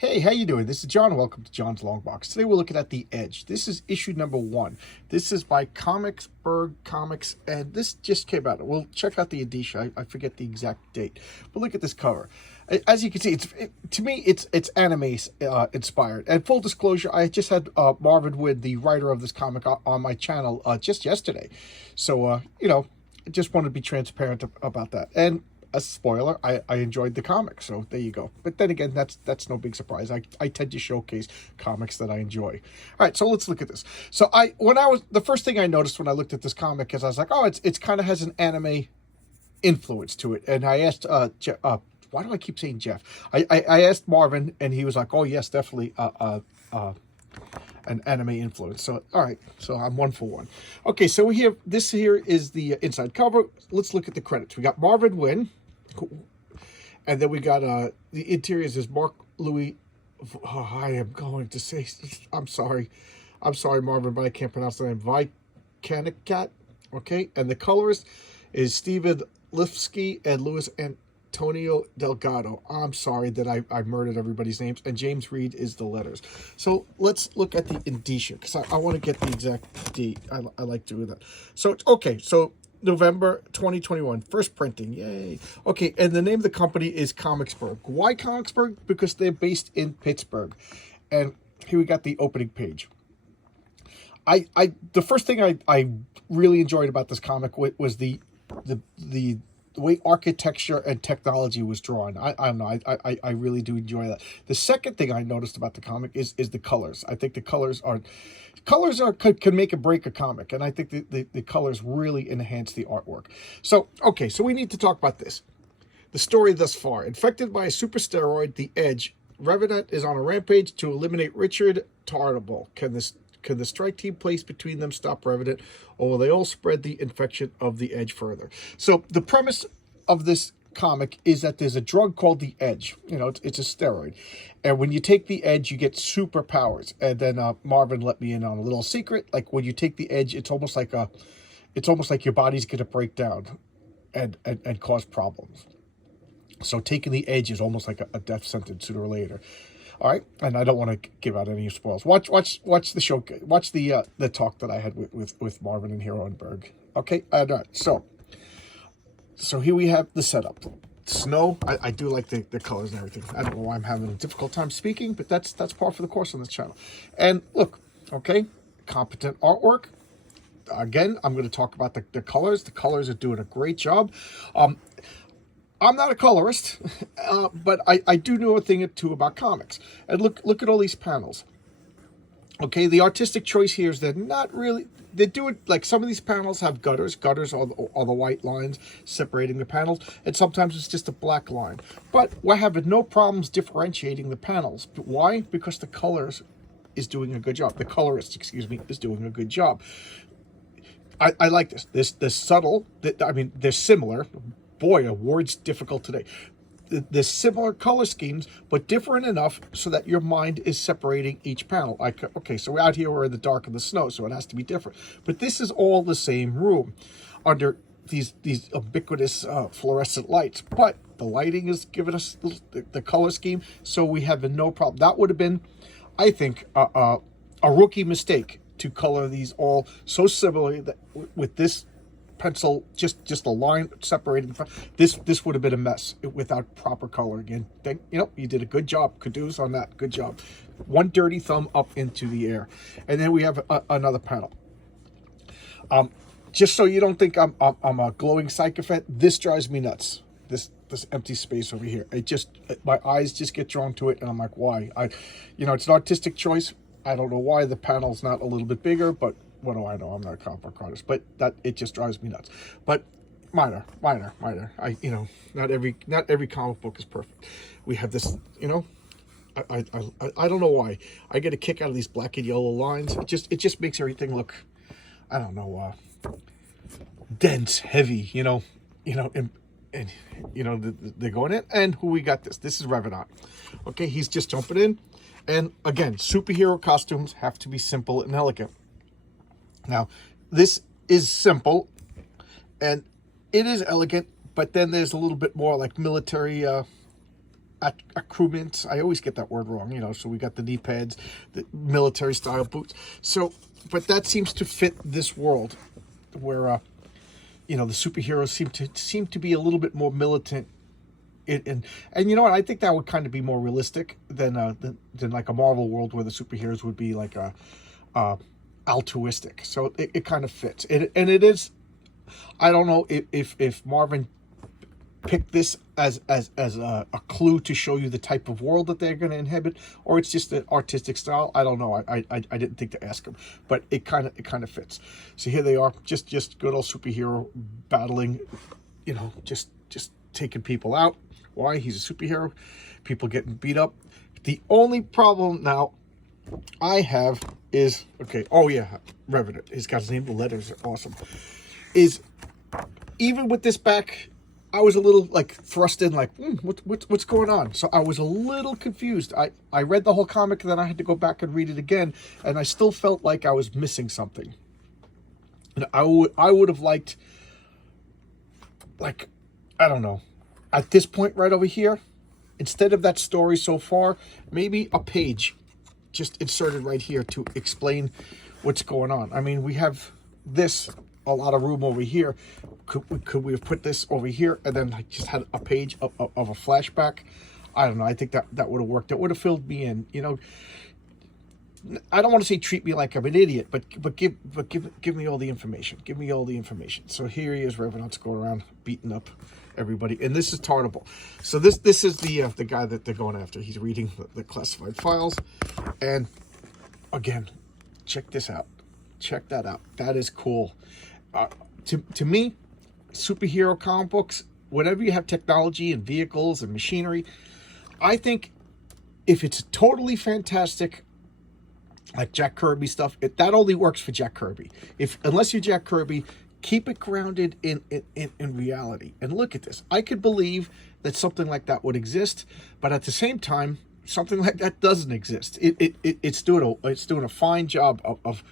Hey, how you doing? This is John. Welcome to John's Long Box. Today we're looking at The Edge. This is issue number 1. This is by Comicsburg Comics, and this just came out. We'll check out the edition. I forget the exact date, but look at this cover. As you can see, to me it's anime inspired. And full disclosure, I just had Marvin Wood, the writer of this comic, on my channel just yesterday. So I just wanted to be transparent about that. And a spoiler, I enjoyed the comic, so there you go. But then again, that's no big surprise. I tend to showcase comics that I enjoy. All right, so let's look at this. So the first thing I noticed when I looked at this comic is I was like, oh, it's kind of has an anime influence to it. And I asked why do I keep saying Jeff? I asked Marvin, and he was like, oh yes, definitely an anime influence. So all right, so I'm 1 for 1. Okay, so this here is the inside cover. Let's look at the credits. We got Marvin Wynn, and then we got the interiors is Mark Louis. Oh, I am going to say, I'm sorry Marvin, but I can't pronounce the name. Vicanicat. Okay, and the colorist is Steven Lifsky and Louis Antonio Delgado. I'm sorry that I murdered everybody's names. And James Reed is the letters. So let's look at the indicia, because I want to get the exact date. I like doing that. So, okay, so November 2021, first printing. Yay. Okay, and the name of the company is Comicsburg. Why Comicsburg? Because they're based in Pittsburgh. And here we got the opening page. The first thing I really enjoyed about this comic was the way architecture and technology was drawn. I don't know. I really do enjoy that. The second thing I noticed about the comic is the colors. I think the colors can make or break a comic, and I think the colors really enhance the artwork. So okay, so we need to talk about this. The story thus far: infected by a super steroid, the Edge, Revenant is on a rampage to eliminate Richard Tartable. Can the strike team placed between them stop Revenant, or will they all spread the infection of the Edge further? So the premise of this comic is that there's a drug called the Edge. It's a steroid. And when you take the Edge, you get superpowers. And then Marvin let me in on a little secret. Like when you take the Edge, it's almost like your body's going to break down and cause problems. So taking the Edge is almost like a death sentence sooner or later. All right, and I don't want to give out any spoils. Watch the show. Watch the talk that I had with Marvin and Heroenberg. Okay, all right. So here we have the setup. Snow. I do like the colors and everything. I don't know why I'm having a difficult time speaking, but that's par for the course on this channel. And look, okay, competent artwork. Again, I'm going to talk about the colors. The colors are doing a great job. I'm not a colorist, but I do know a thing or two about comics. And look at all these panels. Okay, the artistic choice here is they're not really... They do it like some of these panels have gutters. Gutters are the white lines separating the panels. And sometimes it's just a black line. But we're having no problems differentiating the panels. But why? Because the colors is doing a good job. The colorist, excuse me, is doing a good job. I like this. This subtle... I mean, they're similar. Boy, a word's difficult today. There's similar color schemes, but different enough so that your mind is separating each panel. Okay, so out here we're in the dark of the snow, so it has to be different. But this is all the same room under these ubiquitous fluorescent lights. But the lighting is giving us the color scheme, so we have no problem. That would have been, I think, a rookie mistake to color these all so similarly that with this pencil, just a line separating. This would have been a mess without proper coloring. And you did a good job. Kudos on that. Good job. One dirty thumb up into the air. And then we have another panel. Just so you don't think I'm a glowing psychopath, this drives me nuts. This empty space over here. My eyes just get drawn to it, and I'm like, why? It's an artistic choice. I don't know why the panel's not a little bit bigger, but what do I know? I'm not a comic book artist, but it just drives me nuts. But minor. Not every comic book is perfect. We have this, I don't know why. I get a kick out of these black and yellow lines. It just makes everything look, I don't know, dense, heavy. And they're going in. And who we got this? This is Revenant. Okay, he's just jumping in, and again, superhero costumes have to be simple and elegant. Now, this is simple, and it is elegant, but then there's a little bit more like military accoutrements. I always get that word wrong, you know. So we got the knee pads, the military style boots. So, but that seems to fit this world, where you know, the superheroes seem to be a little bit more militant. And you know what? I think that would kind of be more realistic than like a Marvel world where the superheroes would be like altruistic. So it kind of fits. And it is. I don't know if Marvin picked this as a clue to show you the type of world that they're going to inhabit, or it's just an artistic style. I don't know. I didn't think to ask him, but it kind of fits. So here they are, just good old superhero battling, you know, just taking people out. Why? He's a superhero. People getting beat up. The only problem now I have is, okay, oh yeah, Revenant. He's got his name. The letters are awesome. Is even with this back, I was a little like thrust in, like, what's going on? So I was a little confused. I read the whole comic, and then I had to go back and read it again, and I still felt like I was missing something. And I would have liked, like, I don't know, at this point right over here, instead of that story so far, maybe a page just inserted right here to explain what's going on. I mean, we have this, a lot of room over here. Could we have put this over here and then just had a page of a flashback? I don't know. I think that would have worked. That would have filled me in. You know, I don't want to say treat me like I'm an idiot, but give me all the information. Give me all the information. So here he is, Revenant's going around beating up everybody, and this is Tarnable. So this is the guy that they're going after. He's reading the classified files, and again, check this out. Check that out. That is cool. To me, superhero comic books, whenever you have technology and vehicles and machinery, I think if it's totally fantastic, like Jack Kirby stuff, that only works for Jack Kirby. Unless you're Jack Kirby, keep it grounded in reality. And look at this. I could believe that something like that would exist, but at the same time, something like that doesn't exist. It's doing a fine job of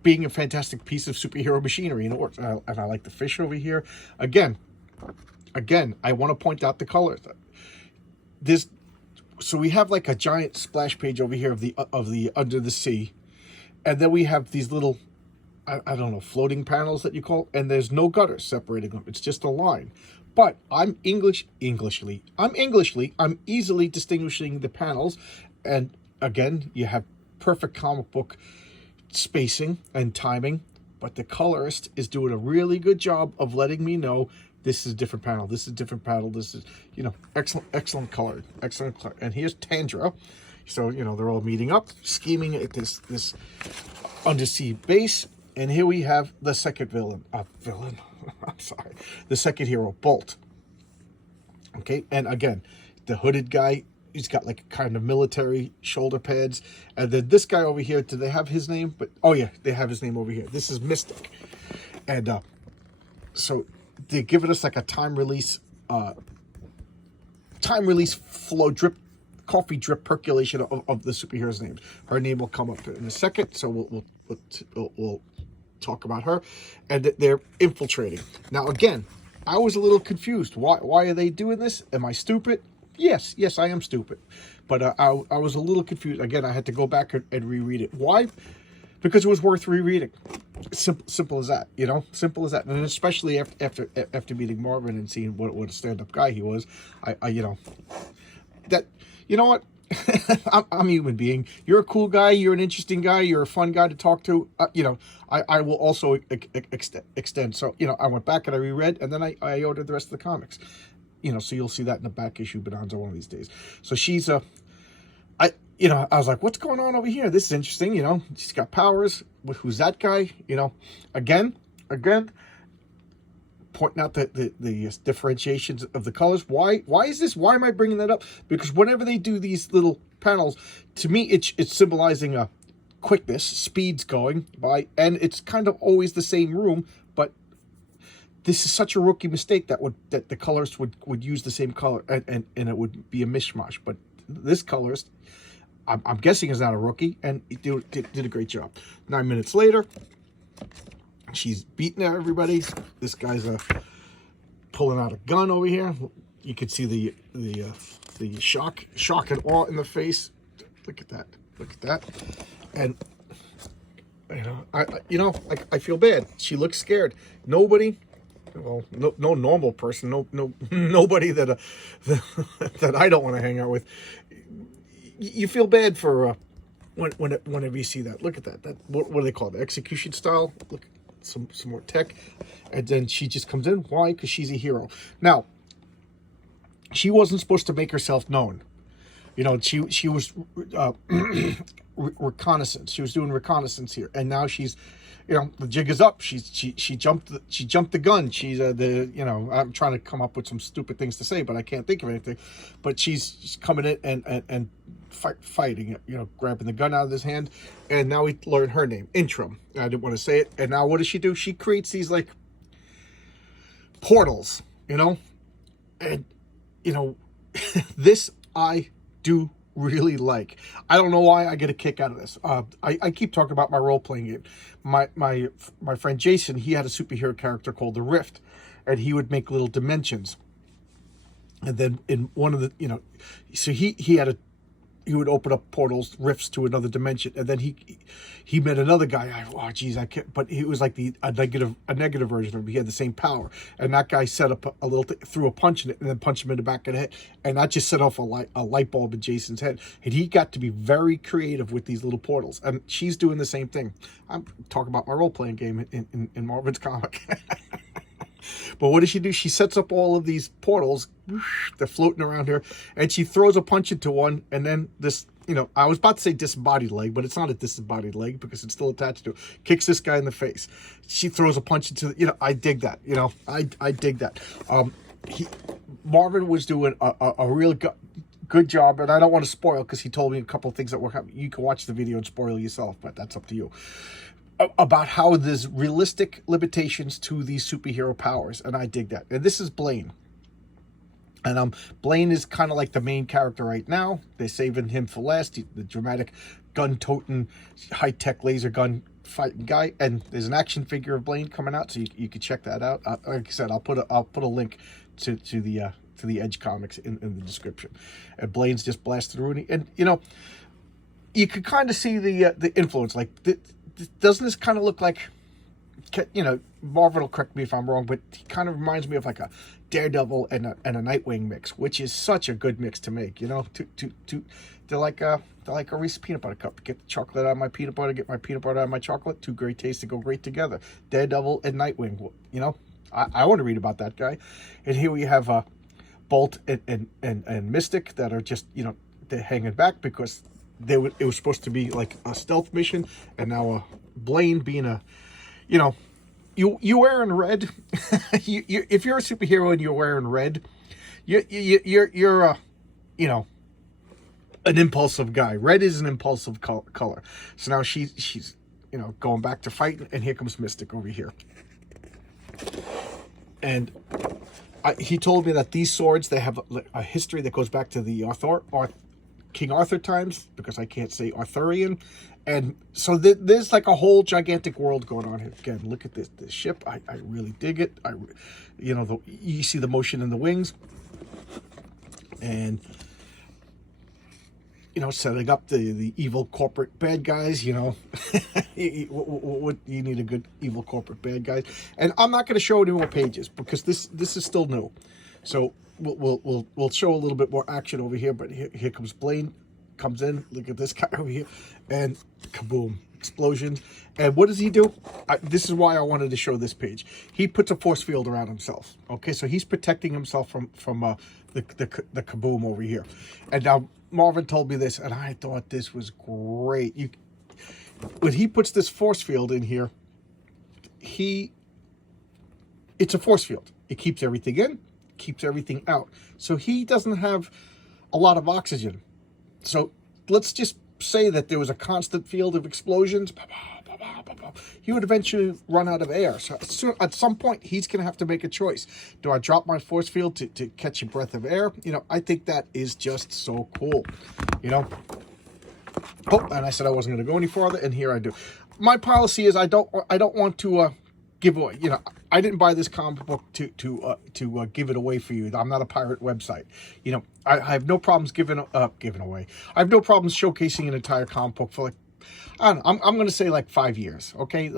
being a fantastic piece of superhero machinery, and it works. And I like the fish over here. Again, I want to point out the colors. So we have like a giant splash page over here of the Under the Sea, and then we have these little, I don't know, floating panels that you call, and there's no gutters separating them. It's just a line. But I'm easily distinguishing the panels, and again, you have perfect comic book spacing and timing, but the colorist is doing a really good job of letting me know this is a different panel, this is a different panel, this is, you know, excellent color. And here's Tandra. So, you know, they're all meeting up, scheming at this undersea base, and here we have the second villain. I'm sorry, the second hero, Bolt. Okay, and again, the hooded guy, he's got like kind of military shoulder pads. And then this guy over here, do they have his name? But oh yeah, they have his name over here. This is Mystic. And so they're giving us like a time release flow drip, coffee drip percolation of the superhero's names. Her name will come up in a second, so we'll talk about her. And they're infiltrating. Now again, I was a little confused. Why are they doing this? Am I stupid? Yes, I am stupid. But I was a little confused. Again, I had to go back and reread it. Why? Because it was worth rereading. Simple as that, you know? Simple as that. And especially after meeting Marvin and seeing what a stand-up guy he was, I you know, that, you know what? I'm a human being. You're a cool guy. You're an interesting guy. You're a fun guy to talk to. You know, I will also extend. So, you know, I went back and I reread, and then I ordered the rest of the comics. You know, so you'll see that in the back issue Bonanza one of these days. So she's I was like, what's going on over here? This is interesting. You know, she's got powers. Who's that guy? You know, again, pointing out the differentiations of the colors. Why is this? Why am I bringing that up? Because whenever they do these little panels, to me, it's symbolizing a quickness, speeds going by, and it's kind of always the same room, but this is such a rookie mistake that the colorist would use the same color and it would be a mishmash. But this colorist, I'm guessing, is not a rookie, and he did a great job. 9 minutes later, she's beating everybody. This guy's pulling out a gun over here. you can see the shock and awe in the face. Look at that. Look at that. And I feel bad. She looks scared. Nobody, well, no normal person, nobody that that I don't want to hang out with. You feel bad for whenever you see that. Look at that. What do they call it? Execution style. Look, some more tech, and then she just comes in. Why? Because she's a hero. Now, she wasn't supposed to make herself known. She was reconnaissance. She was doing reconnaissance here, and now she's, the jig is up. She jumped the gun. She's I'm trying to come up with some stupid things to say, but I can't think of anything. But she's coming in and fighting, grabbing the gun out of his hand, and now we learn her name, Intrum. I didn't want to say it, and now what does she do? She creates these like portals, and this I do really like. I don't know why I get a kick out of this. I keep talking about my role-playing game. My friend Jason, he had a superhero character called the Rift, and he would make little dimensions. And then in one of the, so he would open up portals, rifts to another dimension, and then he met another guy. Oh, geez, I can't. But he was like a negative version of him. He had the same power, and that guy set up a little threw a punch in it, and then punched him in the back of the head, and that just set off a light bulb in Jason's head. And he got to be very creative with these little portals, and she's doing the same thing. I'm talking about my role playing game in Marvin's comic. But what does she do? She sets up all of these portals. They're floating around her, and she throws a punch into one, and then this, I was about to say disembodied leg, but it's not a disembodied leg because it's still attached to it. Kicks this guy in the face. She throws a punch into, I dig that. I dig that. Marvin was doing a real good job, and I don't want to spoil because he told me a couple of things that were happening. You can watch the video and spoil yourself, but that's up to you. About how there's realistic limitations to these superhero powers, and I dig that. And this is Blaine. And Blaine is kind of like the main character right now. They're saving him for last. The dramatic gun-toting, high-tech laser gun fighting guy. And there's an action figure of Blaine coming out, so you can check that out. Like I said, I'll put a link to the Edge comics in the description. And Blaine's just blasted through, and you could kind of see the influence. Like, doesn't this kind of look like, Marvin will correct me if I'm wrong, but he kind of reminds me of like a Daredevil and a Nightwing mix, which is such a good mix to make. They're like a Reese's peanut butter cup. Get the chocolate out of my peanut butter, get my peanut butter out of my chocolate. Two great tastes that go great together. Daredevil and Nightwing. I want to read about that guy. And here we have Bolt and Mystic that are just they're hanging back because it was supposed to be like a stealth mission, and now Blaine being you wearing red. If you're a superhero and you're wearing red, you're an impulsive guy. Red is an impulsive color. So now she's going back to fighting, and here comes Mystic over here. And he told me that these swords, they have a history that goes back to the King Arthur times, because I can't say Arthurian. And so there's like a whole gigantic world going on here. Again, look at this ship. I really dig it. You see the motion in the wings. And, setting up the evil corporate bad guys, what you need a good evil corporate bad guys. And I'm not going to show any more pages because this is still new. So we'll show a little bit more action over here, but here comes Blaine, comes in. Look at this guy over here, and kaboom, explosions. And what does he do? This is why I wanted to show this page. He puts a force field around himself. Okay, so he's protecting himself from the kaboom over here. And now Marvin told me this, and I thought this was great. When he puts this force field in here, it's a force field. It keeps everything in, keeps everything out. So he doesn't have a lot of oxygen. So let's just say that there was a constant field of explosions. He would eventually run out of air. So at some point, he's going to have to make a choice. Do I drop my force field to catch a breath of air? I think that is just so cool. Oh, and I said I wasn't going to go any farther, and here I do. My policy is I don't want to give away. I didn't buy this comic book to give it away for you. I'm not a pirate website. You know, I have no problems giving away. I have no problems showcasing an entire comic book for, like, I don't know, I'm going to say like 5 years, okay?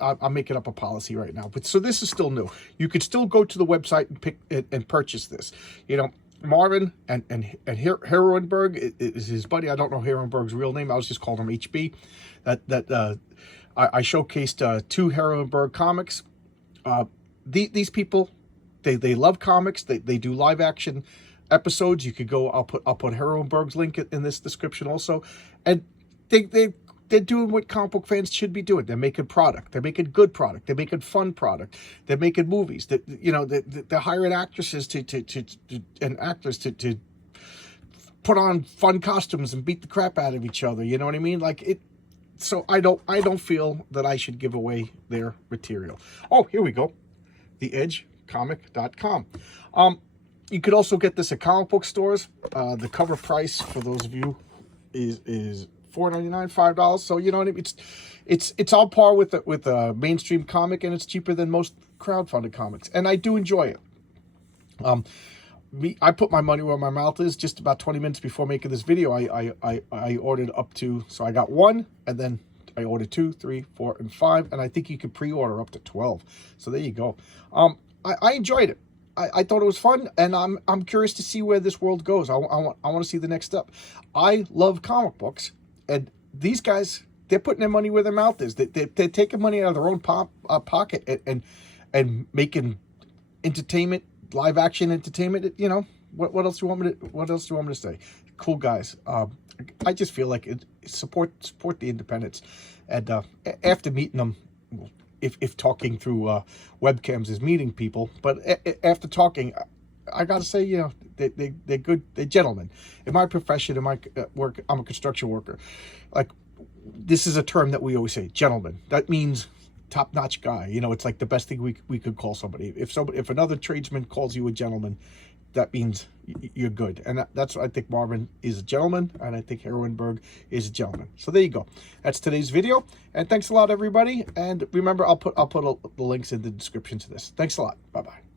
I'm making up a policy right now. But so this is still new. You could still go to the website and pick it and purchase this. You know, Marvin and Heroenberg is his buddy. I don't know Heroenberg's real name. I was just called him HB. I showcased 2 Heroenberg comics. These people, they love comics. They do live action episodes. You could go. I'll put Heroenberg's link in this description also, and they're doing what comic book fans should be doing. They're making product. They're making good product. They're making fun product. They're making movies. That, you know, they're hiring actresses and actors to put on fun costumes and beat the crap out of each other. You know what I mean? Like it. So I don't feel that I should give away their material. Oh, here we go. TheEdgeComic.com. You could also get this at comic book stores. The cover price for those of you is $4.99, $5. So you know what I mean? It's on par with a mainstream comic, and it's cheaper than most crowdfunded comics. And I do enjoy it. I put my money where my mouth is. Just about 20 minutes before making this video, I ordered up to, so I got 1, and then I ordered 2, 3, 4, and 5, and I think you could pre-order up to 12. So there you go. I enjoyed it. I thought it was fun, and I'm curious to see where this world goes. I want to see the next step. I love comic books, and these guys, they're putting their money where their mouth is. They're taking money out of their own pocket and making entertainment, live action entertainment. You know, what else do you want me to say? Cool guys. I just feel like support the independents, and after meeting them, if talking through webcams is meeting people, but after talking, I gotta say, you know, they're good. They're gentlemen. In my profession, in my work, I'm a construction worker. Like, this is a term that we always say, gentleman. That means top-notch guy. You know, it's like the best thing we could call somebody. If another tradesman calls you a gentleman, that means you're good. And that's what I think. Marvin is a gentleman, and I think Heroenberg is a gentleman. So there you go. That's today's video, and thanks a lot, everybody. And remember, I'll put the links in the description to this. Thanks a lot. Bye-bye.